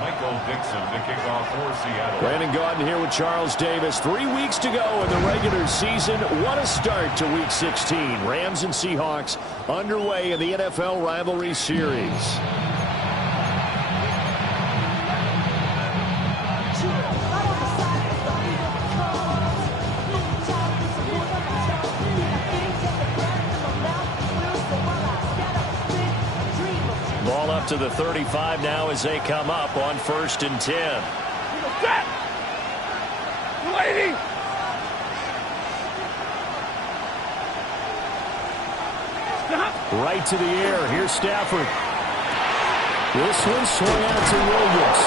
Michael Dixon to kick off for Seattle. Brandon Gaudin here with Charles Davis. 3 weeks to go in the regular season. What a start to Week 16. Rams and Seahawks underway in the NFL rivalry series. Ball up to the 35 now as they come up on 1st and 10. Lady! Right to the air. Here's Stafford. This one swung out to Williams.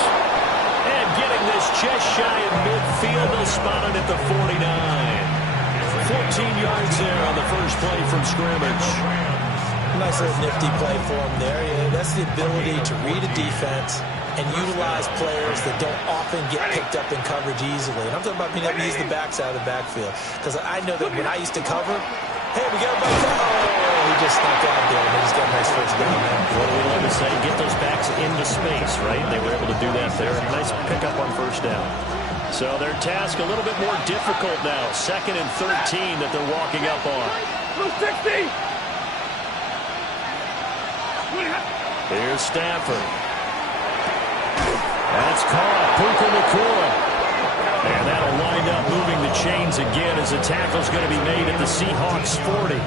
And getting this just shy of midfield. They'll spot it at the 49. 14 yards there on the first play from scrimmage. Nice little nifty play for him there. Yeah, that's the ability to read a defense and utilize players that don't often get picked up in coverage easily. And I'm talking about being able to use the backs out of the backfield. Because I know that when I used to cover, hey, we got a bike. Oh, he just snuck out there, and they just got a nice first down there. What do we love to say? Get those backs into space, right? They were able to do that there. Nice pickup on first down. So their task a little bit more difficult now. 2nd and 13 that they're walking up on. 60! Here's Stafford. That's caught. Puka Nacua. And that'll wind up moving the chains again as the tackle's going to be made at the Seahawks 40.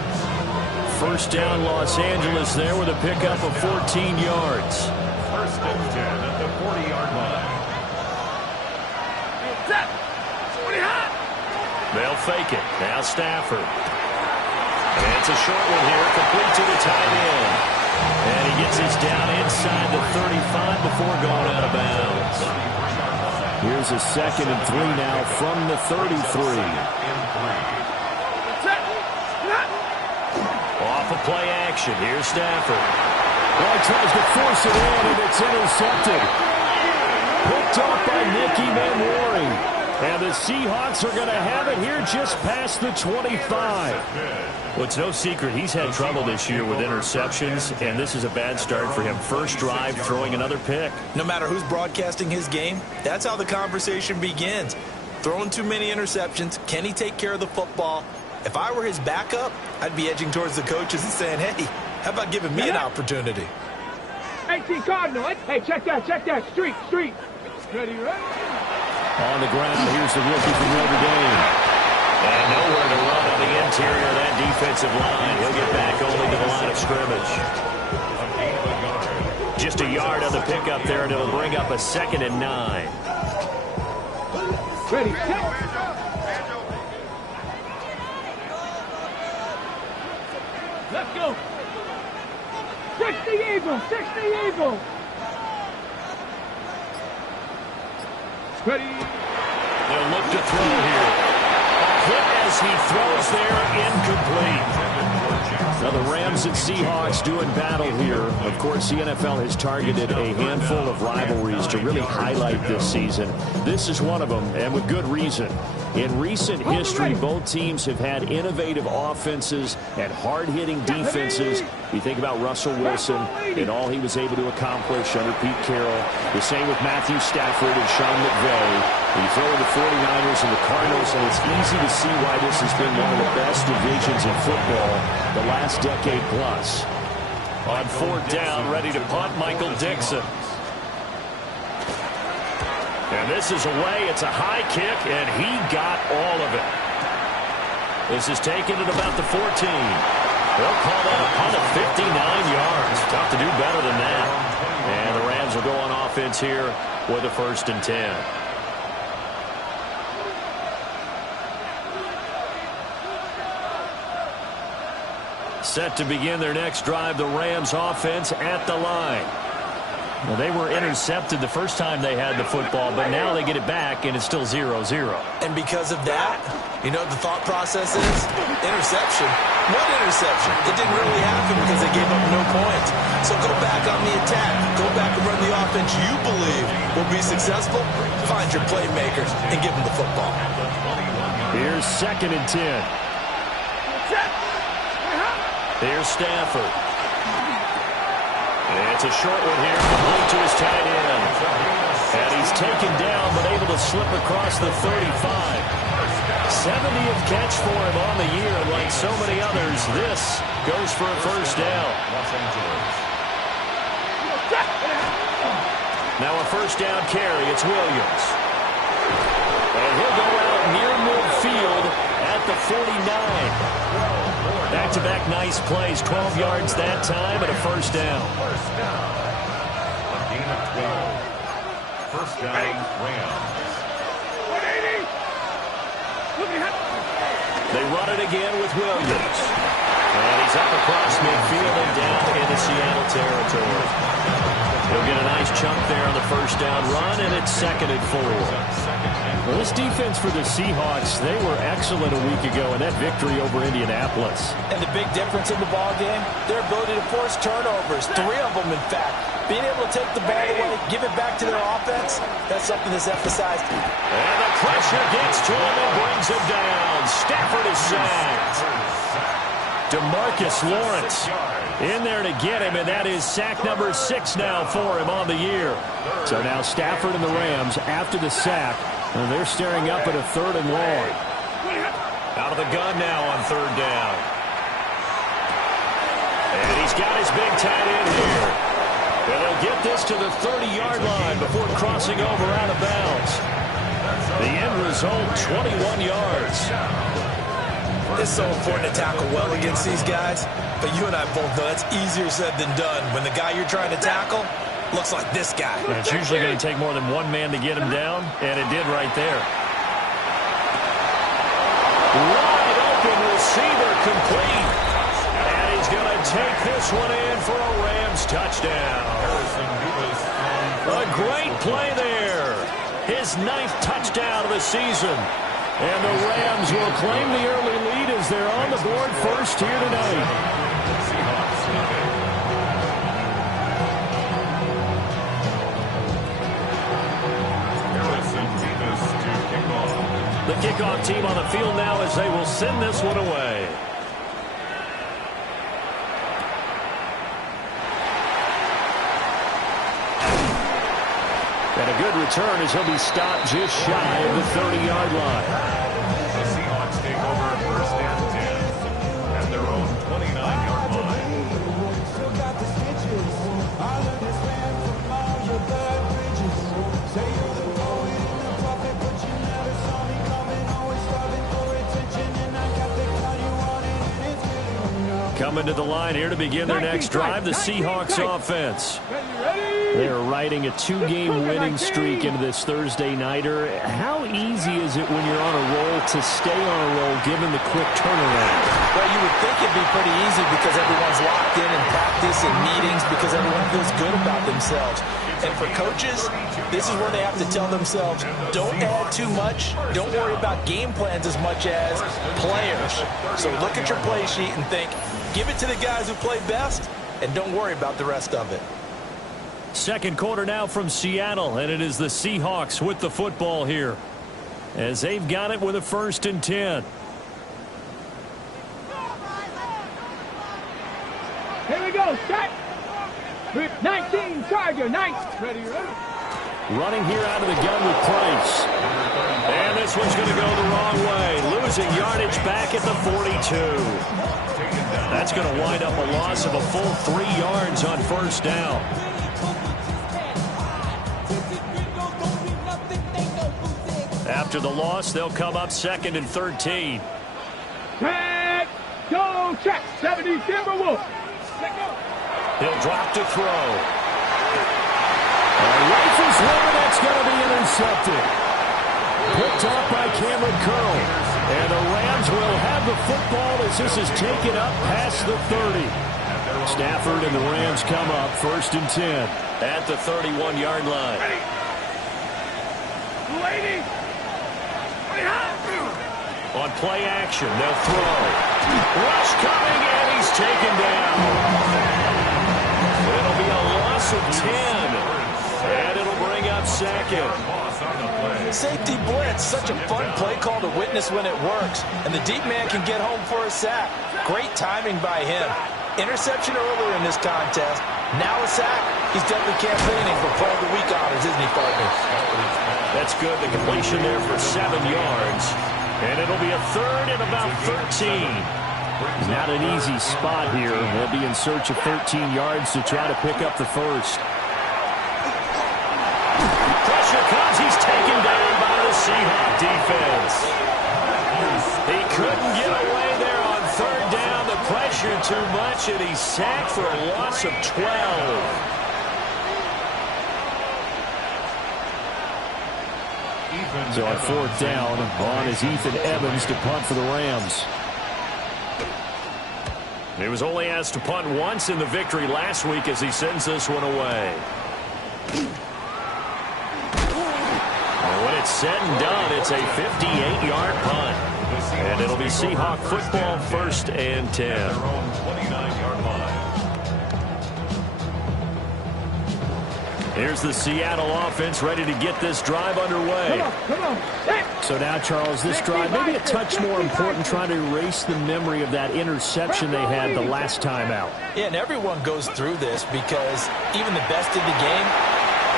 First down Los Angeles there with a pickup of 14 yards. 1st and 10 at the 40-yard line. They'll fake it. Now Stafford. And it's a short one here, complete to the tight end. And he gets his down inside the 35 before going out of bounds. Here's a 2nd and 3 now from the 33. Off of play action. Here's Stafford. Well, he tries to force it in, and it's intercepted. Picked off by Nicky Manwari. And the Seahawks are going to have it here just past the 25. Well, it's no secret he's had trouble this year with interceptions, and this is a bad start for him. First drive, throwing another pick. No matter who's broadcasting his game, that's how the conversation begins. Throwing too many interceptions. Can he take care of the football? If I were his backup, I'd be edging towards the coaches and saying, hey, how about giving me an opportunity? 18 Cardinal. Hey, check that. Street. Ready? On the ground, here's the rookie from Notre Dame. And nowhere to run on the interior of that defensive line. He'll get back only to the line of scrimmage. Just a yard on the pickup there, and it'll bring up a 2nd and 9. Ready, let's go. 60 Eagle. Ready. They'll look to throw here. Hit as he throws there, incomplete. Now the Rams and Seahawks doing battle here. Of course, the NFL has targeted a handful of rivalries to really highlight this season. This is one of them, and with good reason. In recent history, both teams have had innovative offenses and hard-hitting defenses. You think about Russell Wilson and all he was able to accomplish under Pete Carroll. The same with Matthew Stafford and Sean McVay. You throw in the 49ers and the Cardinals, and it's easy to see why this has been one of the best divisions in football the last decade plus. On 4th down, ready to punt, Michael Dixon. And this is away. It's a high kick, and he got all of it. This is taken at about the 14. They'll call that a punt of 59 yards. Tough to do better than that. And the Rams will go on offense here with a 1st and 10. Set to begin their next drive, the Rams offense at the line. Well, they were intercepted the first time they had the football, but now they get it back, and it's still 0-0. And because of that, you know what the thought process is? Interception. What interception? It didn't really happen because they gave up no points. So go back on the attack. Go back and run the offense you believe will be successful. Find your playmakers and give them the football. Here's 2nd and 10. Here's Stafford. And it's a short one here, complete to his tight end. And he's taken down, but able to slip across the 35. 70th catch for him on the year, and like so many others, this goes for a first down. Now a first down carry. It's Williams. And he'll go out near midfield at the 49. Back-to-back nice plays. 12 yards that time and a first down. A gain of 12. First down, Rams. They run it again with Williams. And he's up across midfield and down into Seattle territory. He'll get a nice chunk there on the first down run, and it's 2nd and 4. Well, this defense for the Seahawks, they were excellent a week ago in that victory over Indianapolis. And the big difference in the ball game, their ability to force turnovers, 3 of them, in fact. Being able to take the ball away, give it back to their offense, that's something that's emphasized. And the pressure gets to him and brings him down. Stafford is sacked. DeMarcus Lawrence in there to get him, and that is sack number 6 now for him on the year. So now Stafford and the Rams, after the sack, and they're staring up at a 3rd and long. Out of the gun now on 3rd down. And he's got his big tight end here. And they'll get this to the 30-yard line before crossing over out of bounds. The end result, 21 yards. It's so important to tackle well against these guys, but you and I both know that's easier said than done when the guy you're trying to tackle looks like this guy. And it's usually going to take more than one man to get him down, and it did right there. Wide open receiver complete. And he's going to take this one in for a Rams touchdown. A great play there. His 9th touchdown of the season. And the Rams will claim the early lead as they're on the board first here tonight. The kickoff team on the field now as they will send this one away. And a good return as he'll be stopped just shy of the 30-yard line. The Seahawks take over first and 10 at their own 29-yard line. Coming to the line here to begin their next drive, the Seahawks offense. They are riding a 2-game winning streak into this Thursday nighter. How easy is it when you're on a roll to stay on a roll given the quick turnaround? Well, you would think it'd be pretty easy because everyone's locked in practice and meetings because everyone feels good about themselves. And for coaches, this is where they have to tell themselves, don't add too much. Don't worry about game plans as much as players. So look at your play sheet and think, give it to the guys who play best, and don't worry about the rest of it. Second quarter now from Seattle, and it is the Seahawks with the football here as they've got it with a 1st and 10. Here we go, set. 19, Charger, nice. Ready. Running here out of the gun with Price. And this one's going to go the wrong way. Losing yardage back at the 42. That's going to wind up a loss of a full 3 yards on first down. After the loss, they'll come up 2nd and 13. Check. Go check. 70 Timberwolves. Let go. He'll drop to throw. Rifles one, that's going to be intercepted. Picked off by Cameron Curl. And the Rams will have the football as this is taken up past the 30. Stafford and the Rams come up 1st and 10. At the 31-yard line. Lady. On play action, they'll throw. Rush coming, and he's taken down. It'll be a loss of 10. And it'll bring up 2nd. Safety blitz, such a fun play call to witness when it works. And the deep man can get home for a sack. Great timing by him. Interception earlier in this contest. Now a sack. He's definitely campaigning for Player of the Week honors, isn't he, partner? That's good. The completion there for 7 yards. And it'll be a third and about 13. Not an easy spot here. They'll be in search of 13 yards to try to pick up the first. Pressure comes. He's taken down by the Seahawks defense. He couldn't get away there on third down. The pressure too much, and he's sacked for a loss of 12. So on fourth down, on is Ethan Evans to punt for the Rams. He was only asked to punt once in the victory last week as he sends this one away. And when it's said and done, it's a 58-yard punt. And it'll be Seahawk football, 1st and 10. Their own 29-yard line. Here's the Seattle offense ready to get this drive underway. Come on. Hey. So now, Charles, this drive maybe a touch more important, trying to erase the memory of that interception they had the last time out. Yeah, and everyone goes through this because even the best in the game,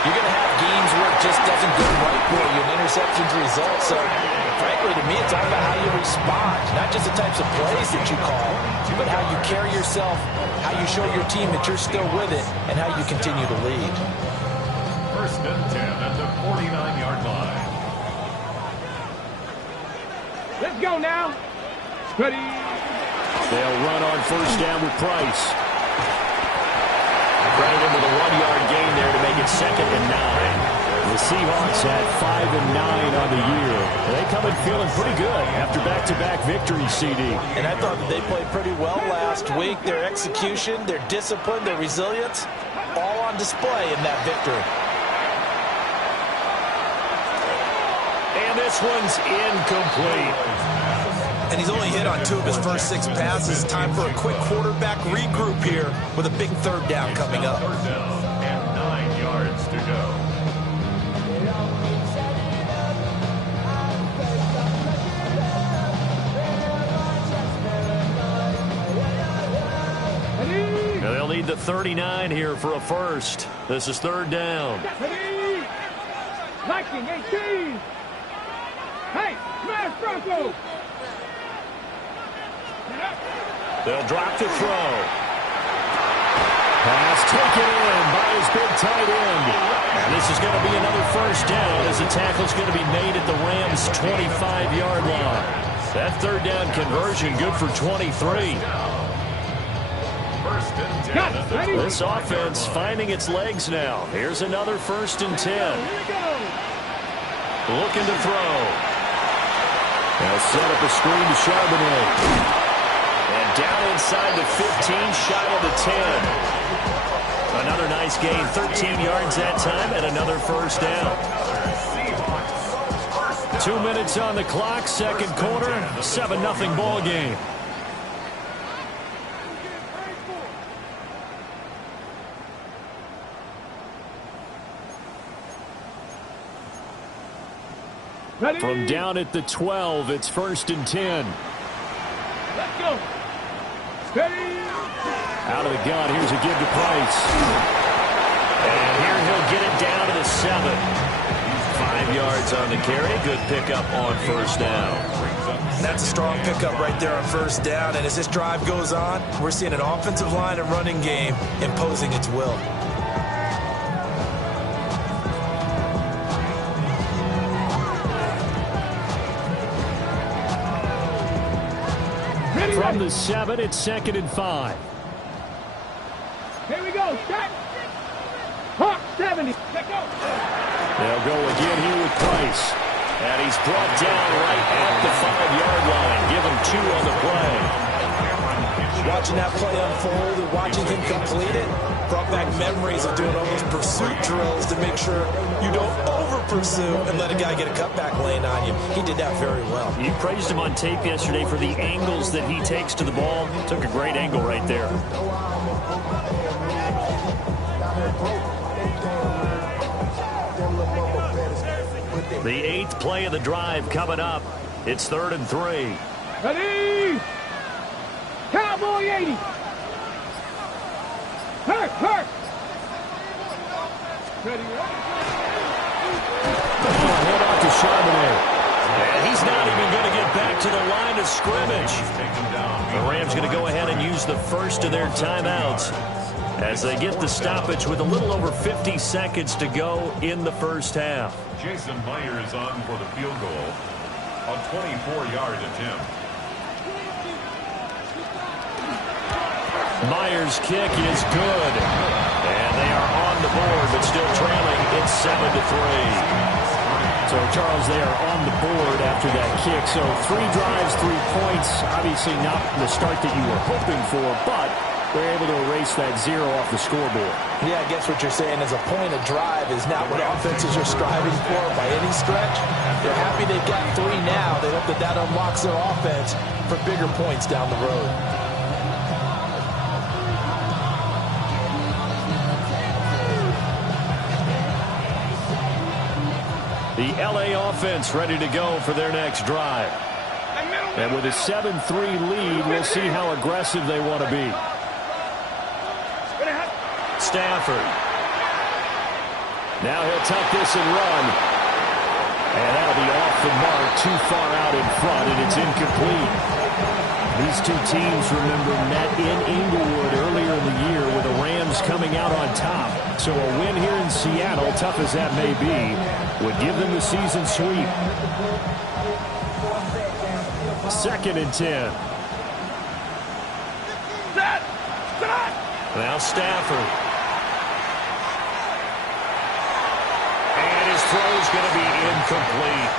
you're going to have games where it just doesn't go right for you, and interceptions result. So, frankly, to me, it's all about how you respond, not just the types of plays that you call, but how you carry yourself, how you show your team that you're still with it, and how you continue to lead. 1st and 10 at the 49-yard line. Let's go now. Ready. They'll run on first down with Price. Credit him with a 1-yard gain there to make it 2nd and 9. The Seahawks had 5 and 9 on the year. They come in feeling pretty good after back-to-back victories, CD. And I thought that they played pretty well last week. Their execution, their discipline, their resilience, all on display in that victory. And this one's incomplete. And he's only hit on 2 of his first 6 passes. Time for a quick quarterback regroup here with a big third down coming up. 3rd down and 9 yards to go. Ready. Now they'll need the 39 here for a first. This is 3rd down. Ready. Liking 18. Hey, smash Bronco. They'll drop to throw. Pass taken in by his big tight end. And this is going to be another first down as the tackle's going to be made at the Rams' 25-yard line. That 3rd down conversion good for 23. 1st and 10 at the Ready. This offense finding its legs now. Here's another 1st and 10. Here we go. Looking to throw. They'll set up a screen to Charbonnet. And down inside the 15, shy of the 10. Another nice gain, 13 yards that time, and another first down. 2 minutes on the clock, 2nd quarter, 7-0 ball game. Ready. From down at the 12, it's 1st and 10. Let's go. Ready. Out of the gun, here's a give to Price. And here he'll get it down to the 7. 5 yards on the carry. Good pickup on first down. That's a strong pickup right there on first down. And as this drive goes on, we're seeing an offensive line and running game imposing its will. From the 7, it's 2nd and 5. Here we go. Set. Hawk 70. Let's go. They'll go again here with Price. And he's brought down right at the 5-yard line. Give him 2 on the play. Watching that play unfold and watching him complete it brought back memories of doing all those pursuit drills to make sure you don't over-pursue and let a guy get a cutback lane on you. He did that very well. You praised him on tape yesterday for the angles that he takes to the ball. Took a great angle right there. The 8th play of the drive coming up. It's 3rd and 3. Ready. Cowboy 80. Hurt! Head off to Charbonnet. And he's not even going to get back to the line of scrimmage. The Rams going to go ahead and use the first of their timeouts as they get the stoppage with a little over 50 seconds to go in the first half. Jason Myers on for the field goal. A 24-yard attempt. Myers' kick is good. And they are on the board, but still trailing. It's 7-3. So, Charles, they are on the board after that kick. So 3 drives, 3 points. Obviously not the start that you were hoping for, but they're able to erase that 0 off the scoreboard. Yeah, I guess what you're saying is a point of drive is not what offenses are striving for by any stretch. They're happy they've got 3 now. They hope that that unlocks their offense for bigger points down the road. The LA offense ready to go for their next drive. And with a 7-3 lead, we'll see how aggressive they want to be. Stafford. Now he'll tuck this and run. And that'll be off the mark, too far out in front, and it's incomplete. These two teams, remember, met in Inglewood earlier in the year with the Rams coming out on top. So a win here in Seattle, tough as that may be, would give them the season sweep. 2nd and 10. Now Stafford. And his throw's going to be incomplete.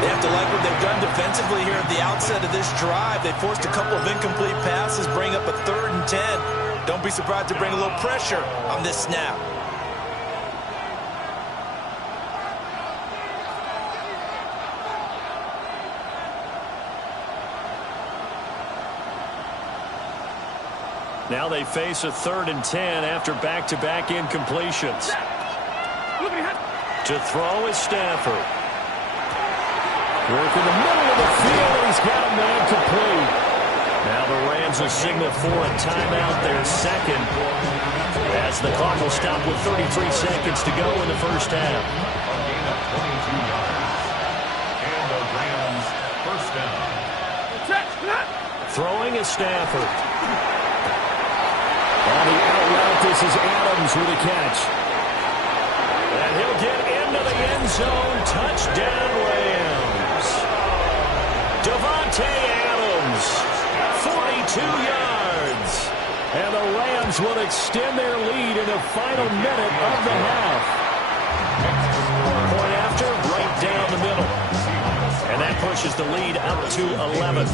They have to like what they've done defensively here at the outset of this drive. They forced a couple of incomplete passes, bring up a 3rd and 10. Don't be surprised to bring a little pressure on this snap. Now they face a 3rd and 10 after back-to-back incompletions. To throw is Stafford. Work in the middle of the field, and he's got a man complete. Now the Rams will signal for a timeout, their second, as the clock will stop with 33 seconds to go in the first half. A gain of 22 yards. And the Rams first down. Throwing is Stafford. On the out route, this is Adams with a catch. And he'll get into the end zone. Touchdown, Rams. Davante Adams, 42 yards. And the Rams will extend their lead in the final minute of the half. Point after, right down the middle. And that pushes the lead up to 11.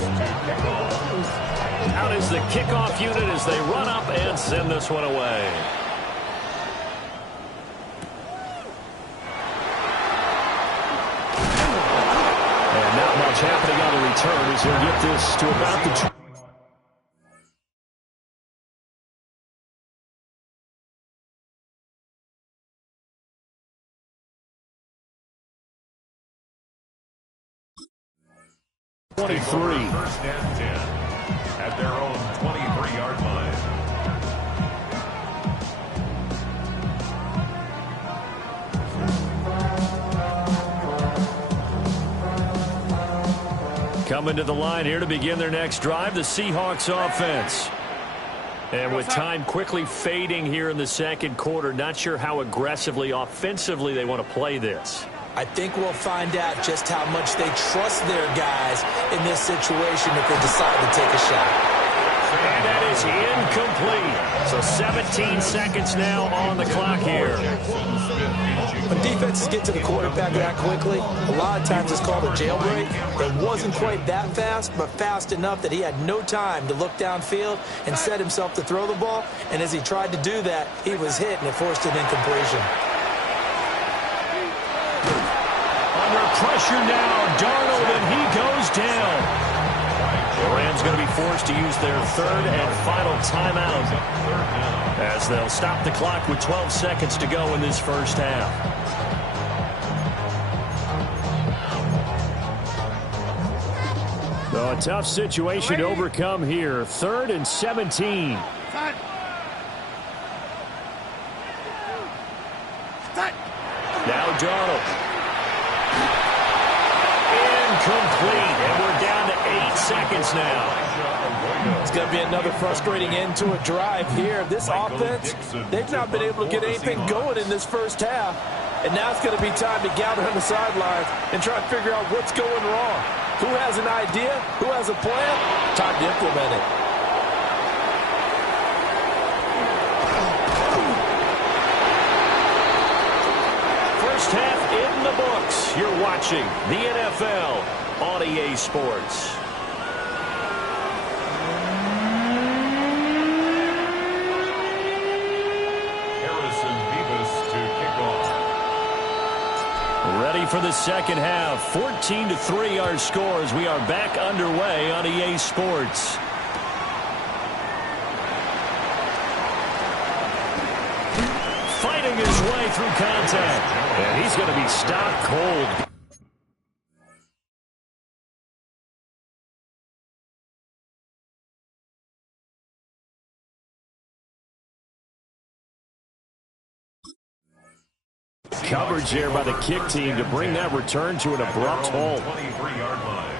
Out is the kickoff unit as they run up and send this one away. And not much happening on the return as he'll get this to about the 23. First and 10 at their own 23-yard line. Coming to the line here to begin their next drive, the Seahawks offense. And with time quickly fading here in the second quarter, not sure how aggressively, offensively they want to play this. I think we'll find out just how much they trust their guys in this situation if they decide to take a shot. And that is incomplete. So 17 seconds now on the clock here. When defenses get to the quarterback that quickly, a lot of times it's called a jailbreak. It wasn't quite that fast, but fast enough that he had no time to look downfield and set himself to throw the ball. And as he tried to do that, he was hit and it forced an incompletion. Under pressure now, Darnold, and he goes down. The Rams going to be forced to use their third and final timeout as they'll stop the clock with 12 seconds to go in this first half. So a tough situation to overcome here. 3rd and 17. Now Darnold. Incomplete, and we're down to 8 seconds now. It's going to be another frustrating end to a drive here. This offense, they've not been able to get anything going in this first half. And now it's going to be time to gather on the sidelines and try to figure out what's going wrong. Who has an idea? Who has a plan? Time to implement it. First half in the books. You're watching the NFL on EA Sports. Ready for the second half. 14-3 our scores. We are back underway on EA Sports. Fighting his way through contact. And he's going to be stopped cold. Coverage there by the kick team to bring that return to an abrupt halt. 23-yard line.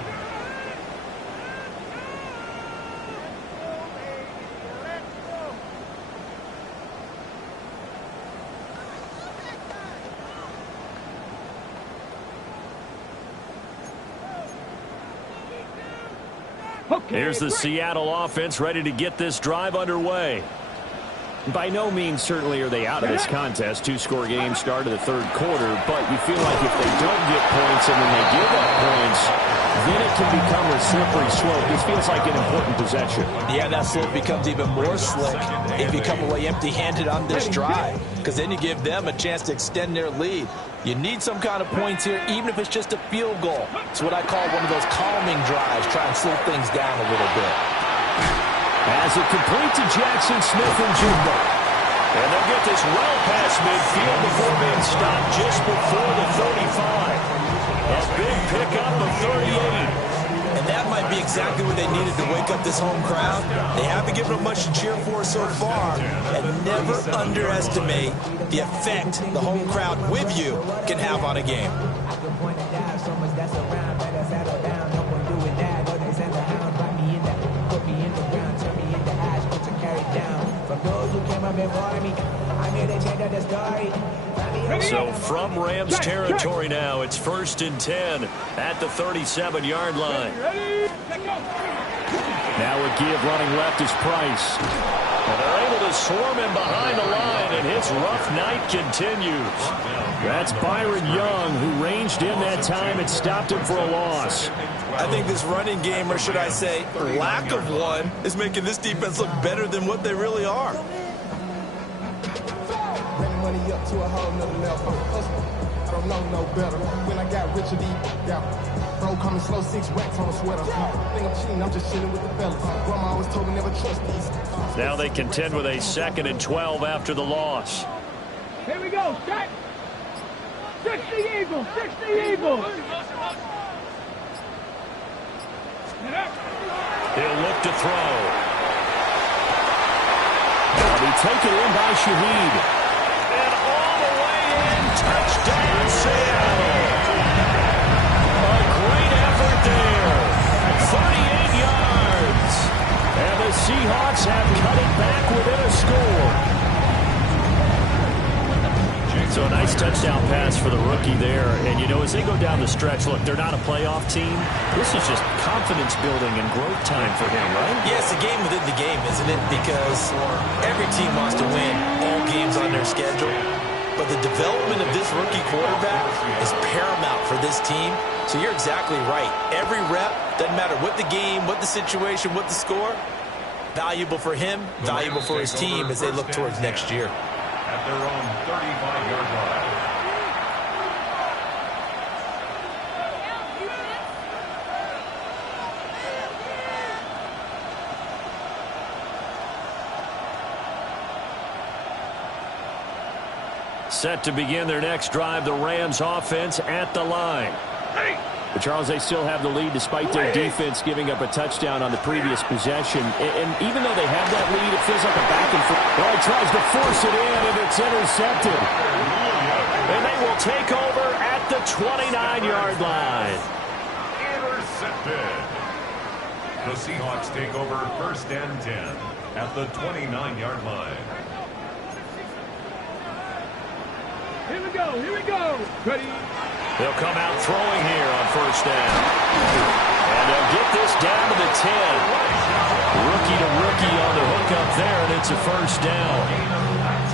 Here's the Seattle offense ready to get this drive underway. By no means certainly are they out of this contest. Two-score game start of the third quarter, but you feel like if they don't get points and then they give up points, then it can become a slippery slope. This feels like an important possession. Yeah, that slope becomes even more slick if you come away empty-handed on this drive, because then you give them a chance to extend their lead. You need some kind of points here, even if it's just a field goal. It's what I call one of those calming drives, try and slow things down a little bit. As it complete to Jackson Smith-Njigba. And they'll get this well past midfield before being stopped just before the 35. A big pickup of 38. And that might be exactly what they needed to wake up this home crowd. They haven't given them much to cheer for so far. And never underestimate the effect the home crowd with you can have on a game. So from Rams territory now, it's 1st and 10 at the 37-yard line. Now a give running left is Price. And they're able to swarm him behind the line, and his rough night continues. That's Byron Young, who ranged in that time and stopped him for a loss. I think this running game, or should I say lack of one, is making this defense look better than what they really are. Money up to a whole nother level. I don't know no better. When I got Richard E. Bro, coming slow, 6 racks on a sweater. Think I'm cheating, I'm just chilling with the fellas. Grandma always told me never trust these. Now they contend with a 2nd and 12 after the loss. Here we go, set. 60 Eagles, 60 Eagles. He'll look to throw. They'll be taken in by Shaheed. And all the way in, touchdown Seattle. A great effort there. 38 yards. And the Seahawks have cut it back within a score. So a nice touchdown pass for the rookie there. And, you know, as they go down the stretch, look, they're not a playoff team. This is just confidence building and growth time for him, right? Yeah, it's a game within the game, isn't it? Because every team wants to win all games on their schedule. But the development of this rookie quarterback is paramount for this team. So you're exactly right. Every rep, doesn't matter what the game, what the situation, what the score, valuable for him, valuable for his team as they look towards next year. At their own 35-yard line. Set to begin their next drive, the Rams offense at the line. But Charles, they still have the lead despite their defense giving up a touchdown on the previous possession. And even though they have that lead, it feels like a back and forth. Well, he tries to force it in, and it's intercepted. And they will take over at the 29-yard line. Intercepted. The Seahawks take over 1st and 10 at the 29-yard line. Here we go, here we go. Ready? They'll come out throwing here on 1st down. And they'll get this down to the 10. Rookie to rookie on the hook up there, and it's a 1st down.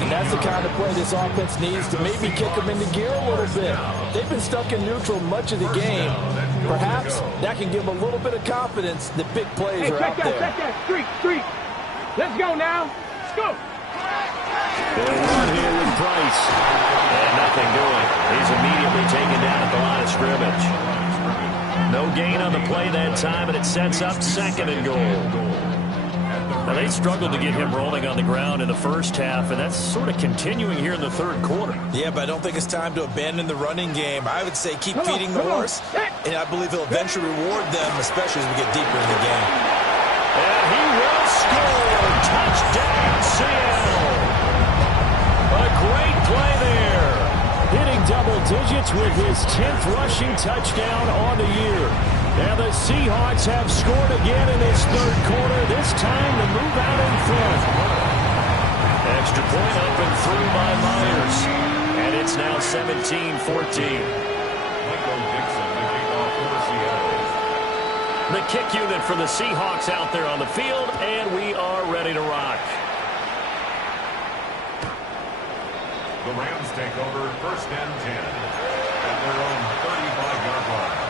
And that's the kind of play this offense needs to maybe kick them into gear a little bit. They've been stuck in neutral much of the game. Perhaps that can give them a little bit of confidence that big plays are out there. Check that, streak. Let's go now. Let's go. They'll run here with Price. And nothing doing. He's immediately taken down at the line of scrimmage. No gain on the play that time, and it sets up 2nd and goal. Now, they struggled to get him rolling on the ground in the first half, and that's sort of continuing here in the 3rd quarter. Yeah, but I don't think it's time to abandon the running game. I would say keep feeding the horse, and I believe he'll eventually reward them, especially as we get deeper in the game. And he will score. Touchdown, Seattle. A great play there. Hitting double digits with his 10th rushing touchdown on the year. And the Seahawks have scored again in this 3rd quarter, this time to move out in front. Extra point up and through by Myers. And it's now 17-14. Michael Dixon, the kickoff for Seattle. The kick unit for the Seahawks out there on the field, and we are ready to rock. The Rams take over 1st and 10 at their own 35-yard line.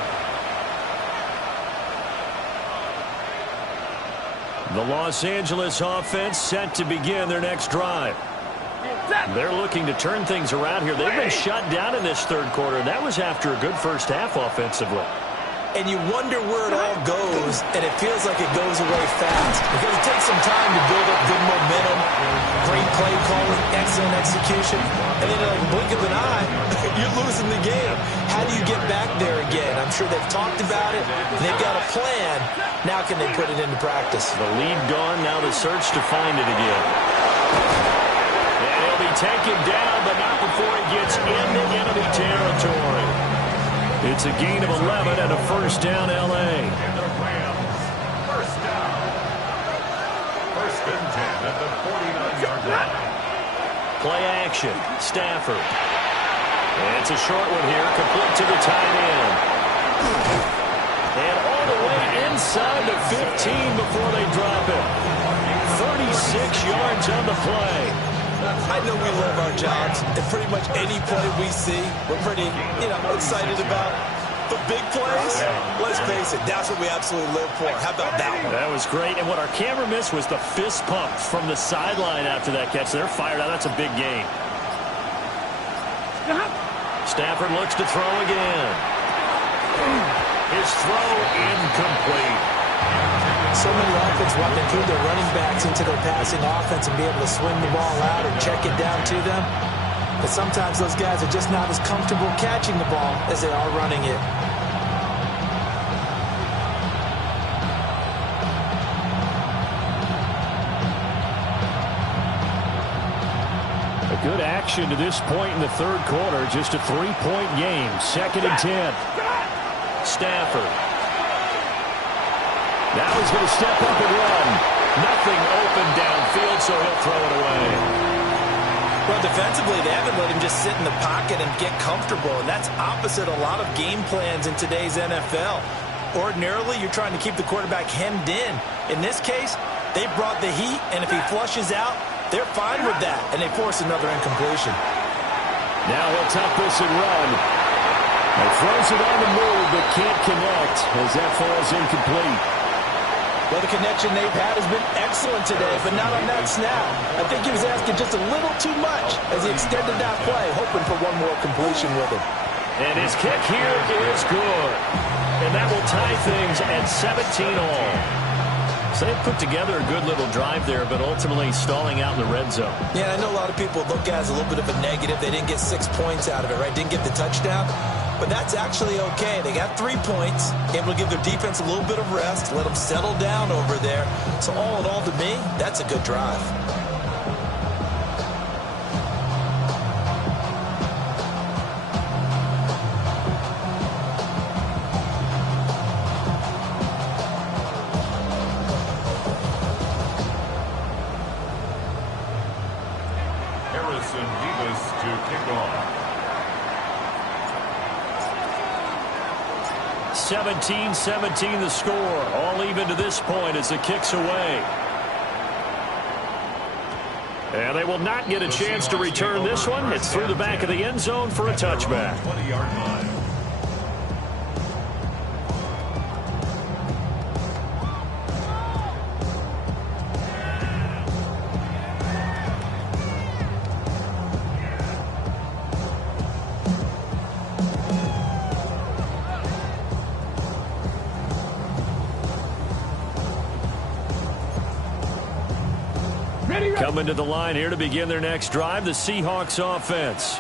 The Los Angeles offense set to begin their next drive. They're looking to turn things around here. They've been shut down in this 3rd quarter. That was after a good first half offensively. And you wonder where it all goes, and it feels like it goes away fast because it takes some time to build up good momentum, great play calling, excellent execution, and then like a blink of an eye, you're losing the game. How do you get back there again? I'm sure they've talked about it, and they've got a plan. Now can they put it into practice? The lead gone, now the search to find it again. And he'll be taken down, but not before he gets into enemy territory. It's a gain of 11 and a 1st down, L.A. And the Rams, 1st down. 1st and 10 at the 49-yard line. Play action. Stafford. And it's a short one here, complete to the tight end. And all the way inside the 15 before they drop it. 36 yards on the play. I know we love our jobs, and pretty much any play we see, we're pretty, excited about. The big plays, let's face it, that's what we absolutely live for. How about that one? That was great, and what our camera missed was the fist pump from the sideline after that catch. They're fired out. That's a big gain. Stafford looks to throw again. His throw incomplete. So many offenses want to include their running backs into their passing offense and be able to swing the ball out or check it down to them. But sometimes those guys are just not as comfortable catching the ball as they are running it. A good action to this point in the 3rd quarter. Just a 3-point game. 2nd and 10. Stafford. Now he's going to step up and run. Nothing open downfield, so he'll throw it away. Well, defensively, they haven't let him just sit in the pocket and get comfortable, and that's opposite a lot of game plans in today's NFL. Ordinarily, you're trying to keep the quarterback hemmed in. In this case, they brought the heat, and if he flushes out, they're fine with that, and they force another incompletion. Now he'll tuck this and run. He throws it on the move, but can't connect as that falls incomplete. Well, the connection they've had has been excellent today, but not on that snap. I think he was asking just a little too much as he extended that play, hoping for one more completion with him. And his kick here is good. And that will tie things at 17 all. So they put together a good little drive there, but ultimately stalling out in the red zone. Yeah, I know a lot of people look at it as a little bit of a negative. They didn't get 6 points out of it, right? Didn't get the touchdown. But that's actually okay. They got 3 points, able to give their defense a little bit of rest, let them settle down over there. So all in all, to me, that's a good drive. Harrison Vivas to kick off. 17-17 the score. All even to this point as the kick's away. And they will not get a chance to return this one. It's through the back of the end zone for a touchback. 20-yard line. Coming to the line here to begin their next drive, the Seahawks offense.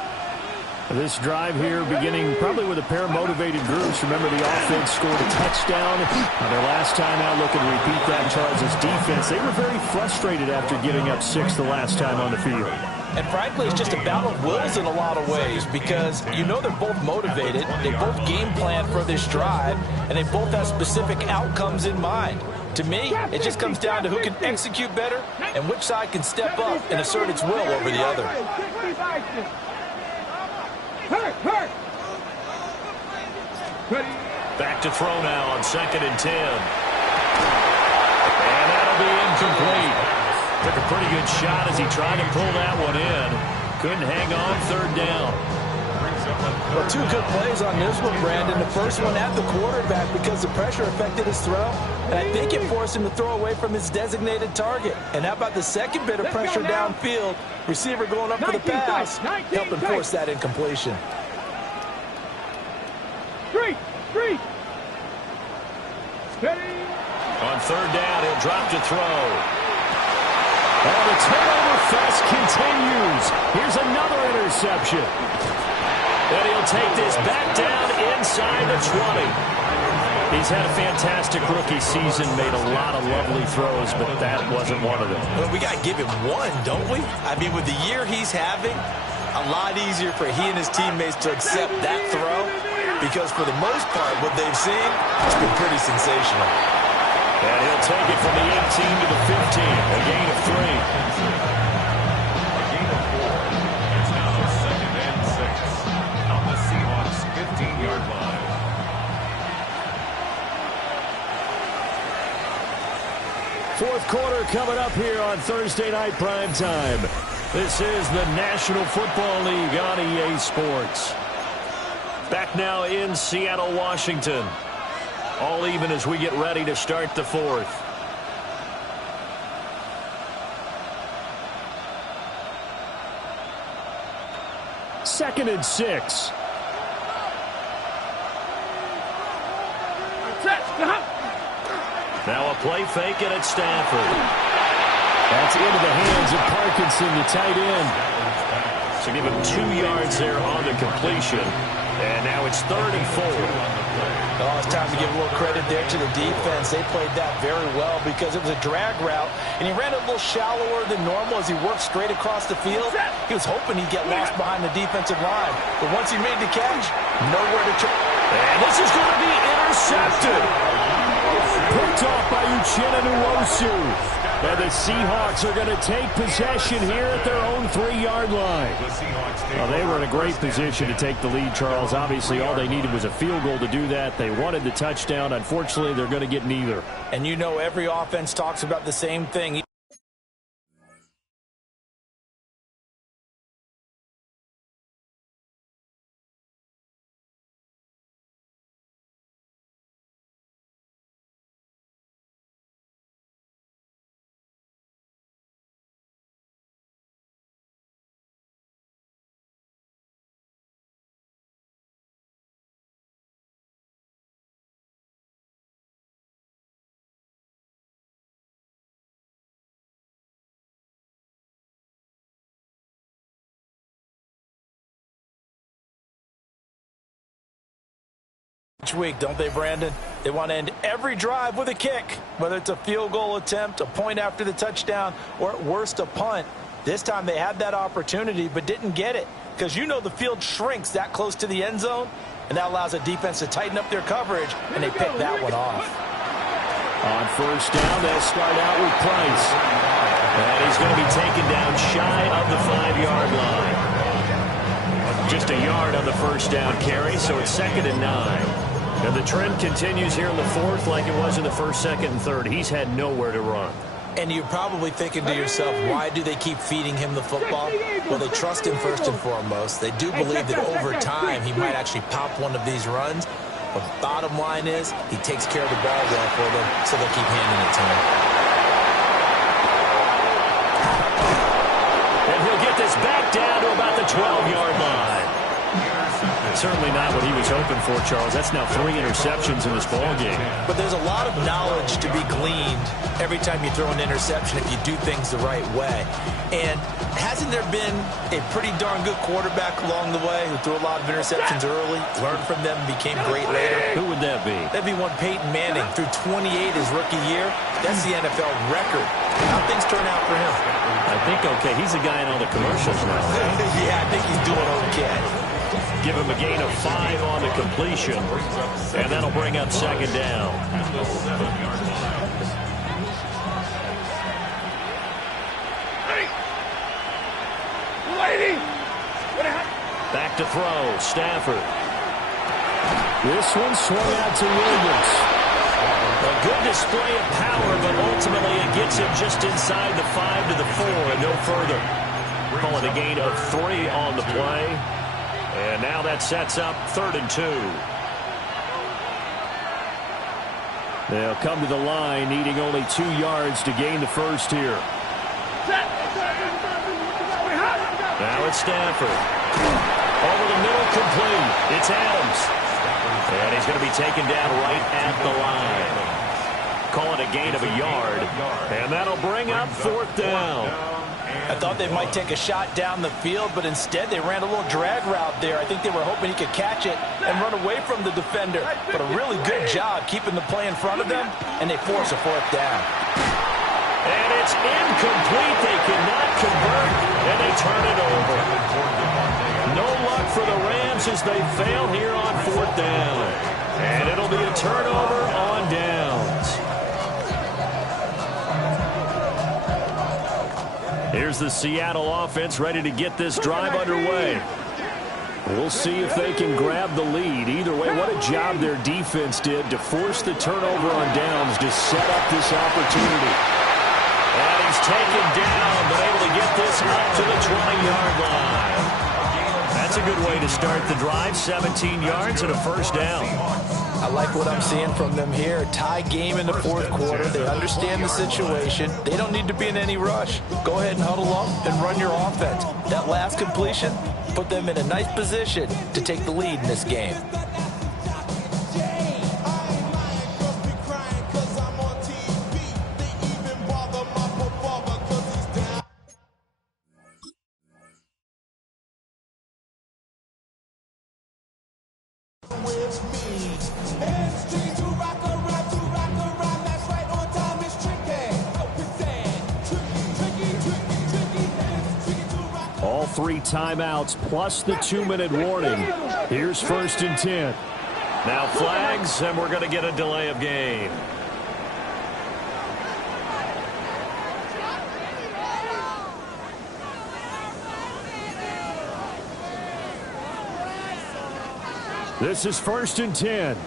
This drive here beginning probably with a pair of motivated groups. Remember, the offense scored a touchdown on their last time out. Looking to repeat that. Chargers defense, they were very frustrated after giving up 6 the last time on the field. And frankly, it's just a battle of wills in a lot of ways because you know they're both motivated. They both game plan for this drive, and they both have specific outcomes in mind. To me, it just comes down to who can execute better and which side can step up and assert its will over the other. Back to throw now on 2nd and 10. And that'll be incomplete. Took a pretty good shot as he tried to pull that one in. Couldn't hang on 3rd down. Well, 2 good plays on this one, Brandon. The first one at the quarterback because the pressure affected his throw. And I think it forced him to throw away from his designated target. And how about the second bit of pressure downfield? Receiver going up for the pass, helping force that incompletion. Street. On 3rd down, he'll drop to throw. And the turnover fest continues. Here's another interception. And he'll take this back down inside the 20. He's had a fantastic rookie season, made a lot of lovely throws, but that wasn't one of them. Well, we got to give him one, don't we? I mean, with the year he's having, a lot easier for he and his teammates to accept that throw because for the most part, what they've seen, it's been pretty sensational. And he'll take it from the 18 to the 15, a gain of 3. A gain of 4. It's now 2nd and 6 on the Seahawks 15-yard line. Fourth quarter coming up here on Thursday Night Primetime. This is the National Football League on EA Sports. Back now in Seattle, Washington. All even as we get ready to start the 4th. Second and 6. Now a play fake and it's Stafford. That's into the hands of Parkinson, the tight end. So give him 2 yards there on the completion. And now it's 3rd and 4. Oh, it's time to give a little credit there to the defense. They played that very well because it was a drag route, and he ran a little shallower than normal as he worked straight across the field. He was hoping he'd get lost behind the defensive line, but once he made the catch, nowhere to turn. And this is going to be intercepted. Picked off by Uchenna Nwosu. And the Seahawks are going to take possession here at their own 3-yard line. Well, they were in a great position to take the lead, Charles. Obviously, all they needed was a field goal to do that. They wanted the touchdown. Unfortunately, they're going to get neither. And you know every offense talks about the same thing. Each week, don't they, Brandon? They want to end every drive with a kick, whether it's a field goal attempt, a point after the touchdown, or at worst, a punt. This time they had that opportunity but didn't get it because you know the field shrinks that close to the end zone, and that allows a defense to tighten up their coverage, and they pick that one off. On 1st down, they'll start out with Price. And he's going to be taken down shy of the 5-yard yard on the first down carry, so it's 2nd and 9. And the trend continues here in the 4th like it was in the 1st, 2nd, and 3rd. He's had nowhere to run. And you're probably thinking to yourself, why do they keep feeding him the football? Well, they trust him first and foremost. They do believe that over time he might actually pop one of these runs. But bottom line is he takes care of the ball well for them, so they'll keep handing it to him. And he'll get this back down to about the 12-yard line. Certainly not what he was hoping for, Charles. That's now 3 interceptions in this ballgame. But there's a lot of knowledge to be gleaned every time you throw an interception if you do things the right way. And hasn't there been a pretty darn good quarterback along the way who threw a lot of interceptions early, learned from them, became great later? Who would that be? That'd be one Peyton Manning. Threw 28 his rookie year. That's the NFL record. How things turn out for him? I think okay. He's a guy in all the commercials now. Yeah, I think he's doing okay. Give him a gain of 5 on the completion, and that'll bring up 2nd down. Back to throw, Stafford. This one swung out to Williams. A good display of power, but ultimately it gets him just inside the 5 to the 4 and no further. Calling a gain of 3 on the play. And now that sets up 3rd and 2. They'll come to the line, needing only 2 yards to gain the first here. Now it's Stafford. Over the middle, complete. It's Adams. And he's going to be taken down right at the line. Calling a gain of a yard. And that'll bring up 4th down. I thought they might take a shot down the field, but instead they ran a little drag route there. I think they were hoping he could catch it and run away from the defender. But a really good job keeping the play in front of them, and they force a 4th down. And it's incomplete. They cannot convert, and they turn it over. No luck for the Rams as they fail here on 4th down. And it'll be a turnover on downs. Here's the Seattle offense ready to get this drive underway. We'll see if they can grab the lead. Either way, what a job their defense did to force the turnover on downs to set up this opportunity. And he's taken down, but able to get this up to the 20-yard line. That's a good way to start the drive. 17 yards and a 1st down. I like what I'm seeing from them here. Tie game in the 4th quarter. They understand the situation. They don't need to be in any rush. Go ahead and huddle up and run your offense. That last completion put them in a nice position to take the lead in this game. All 3 timeouts plus the 2-minute warning. Here's 1st and 10. Now flags, and we're going to get a delay of game. This is 1st and 10.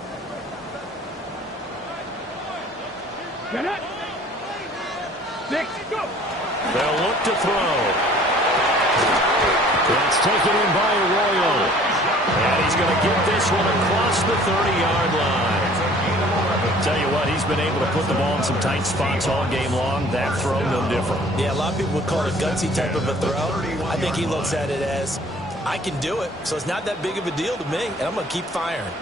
Get it. 6, go. They'll look to throw. That's taken in by Arroyo. And he's going to get this one across the 30-yard line. Tell you what, he's been able to put the ball in some tight spots all game long. That throw, no different. Yeah, a lot of people would call it a gutsy type of a throw. I think he looks at it as, I can do it, so it's not that big of a deal to me, and I'm going to keep firing.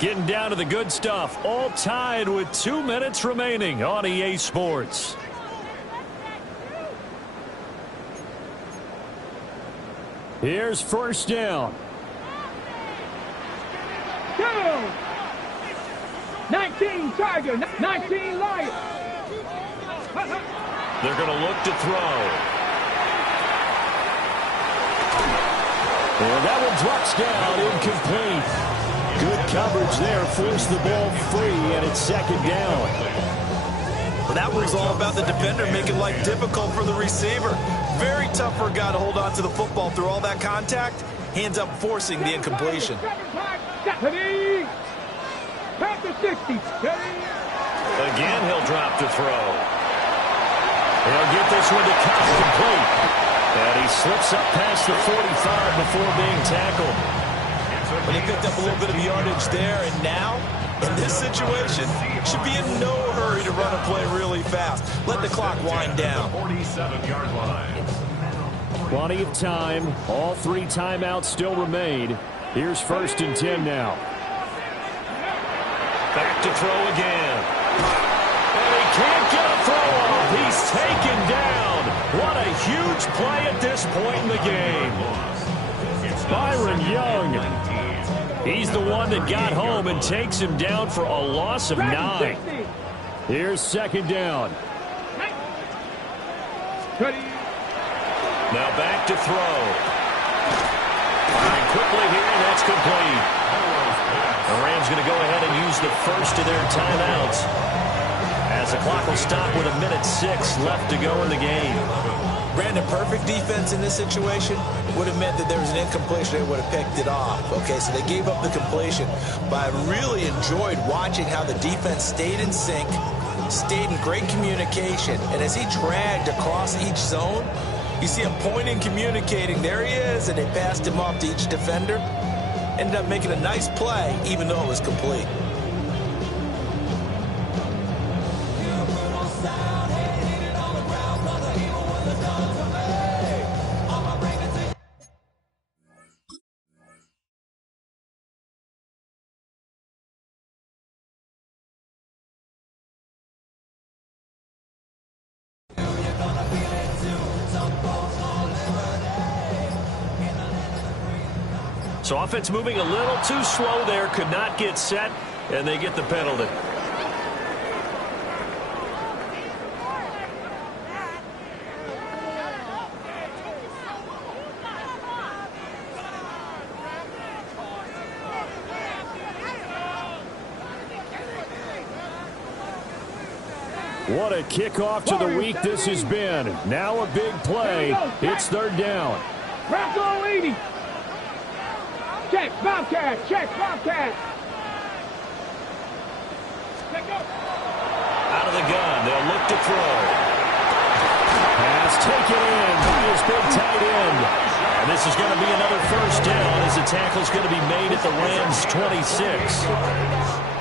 Getting down to the good stuff. All tied with 2 minutes remaining on EA Sports. Here's 1st down. 19 Tiger, 19 Lion. They're going to look to throw. And that one drops down, incomplete. Good coverage there, forced the ball free, and it's 2nd down. Well, that was all about the defender making life difficult for the receiver. Very tough for a guy to hold on to the football through all that contact. He ends up forcing the incompletion. Again, he'll drop to throw. He'll get this one to Cobb complete. And he slips up past the 45 before being tackled. But he picked up a little bit of yardage there, and now, in this situation, should be in no hurry to run a play really fast. Let the clock wind down. 47-yard line. Plenty of time. All 3 timeouts still remain. Here's 1st and 10 now. Back to throw again. And he can't get a throw off. He's taken down. What a huge play at this point in the game. Byron Young. He's the one that got home and takes him down for a loss of 9. Here's 2nd down. Now back to throw. And quickly here, and that's complete. The Rams going to go ahead and use the first of their timeouts, as the clock will stop with 1:06 left to go in the game. Brandon, perfect defense in this situation would have meant that there was an incompletion. They would have picked it off. Okay, so they gave up the completion. But I really enjoyed watching how the defense stayed in sync, stayed in great communication. And as he dragged across each zone, you see him pointing, communicating. There he is, and they passed him off to each defender. Ended up making a nice play, even though it was complete. So offense moving a little too slow there, could not get set, and they get the penalty. What a kickoff to the week this has been. Now a big play. It's 3rd down. Rocco 80. Check, Bobcat. Check, Bobcat. Out of the gun. They'll look to throw. Pass taken in by his big tight end. And this is going to be another 1st down as the tackle's going to be made at the Rams' 26.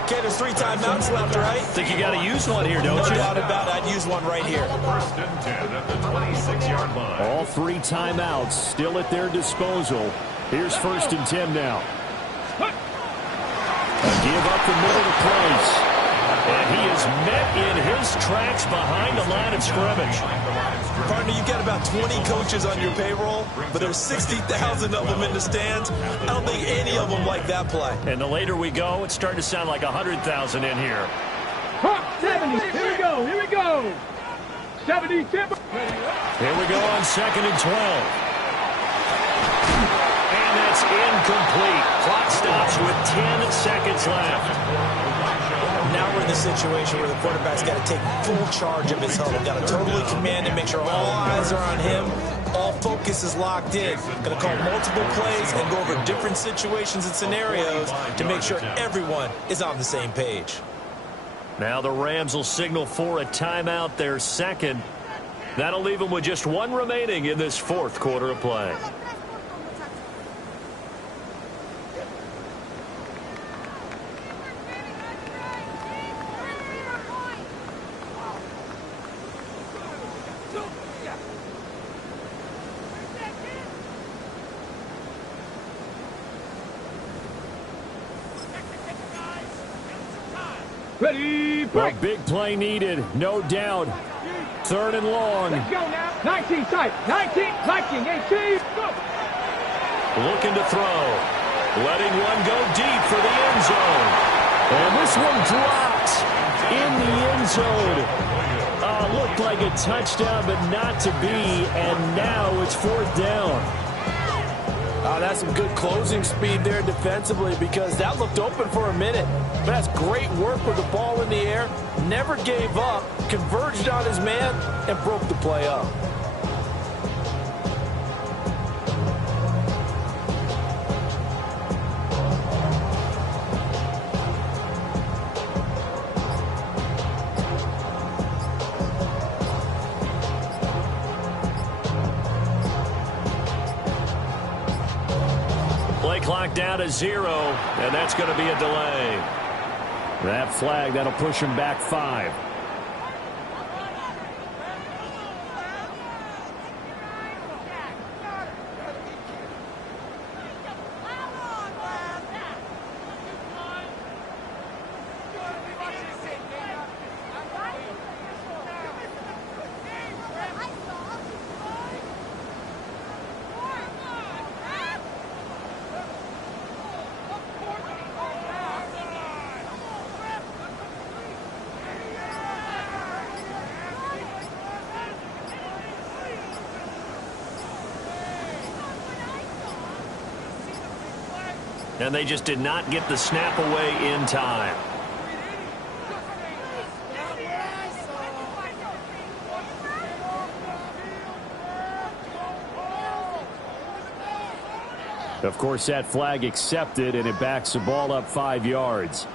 Okay, there's 3 timeouts left, right? Think you got to use one here, don't you? No doubt about it. I'd use one right here. 1st and 10 at the 26-yard line. All 3 timeouts still at their disposal. Here's 1st and 10 now. Give up the middle of the place. And he is met in his tracks behind the line of scrimmage. Partner, you've got about 20 coaches on your payroll, but there's 60,000 of them in the stands. I don't think any of them like that play. And the later we go, it's starting to sound like 100,000 in here. 70. Here we go. Here we go. 70. Here we go on 2nd and 12. And that's incomplete. Clock stops with 10 seconds left. Now we're in the situation where the quarterback's got to take full charge of his huddle. Got to totally command and make sure all eyes are on him. All focus is locked in. Going to call multiple plays and go over different situations and scenarios to make sure everyone is on the same page. Now the Rams will signal for a timeout, their 2nd. That'll leave them with just 1 remaining in this 4th quarter of play. Ready, break. Well, big play needed, no doubt. 3rd and long. Let's go now. 19 tight. 19, 18, go. Looking to throw. Letting one go deep for the end zone. And this one drops in the end zone. Looked like a touchdown, but not to be. And now it's 4th down. That's some good closing speed there defensively, because that looked open for a minute. But that's great work with the ball in the air. Never gave up, converged on his man, and broke the play up. Play clock down to 0, and that's going to be a delay. That flag, that'll push him back 5. And they just did not get the snap away in time. Of course, that flag accepted, and it backs the ball up 5 yards.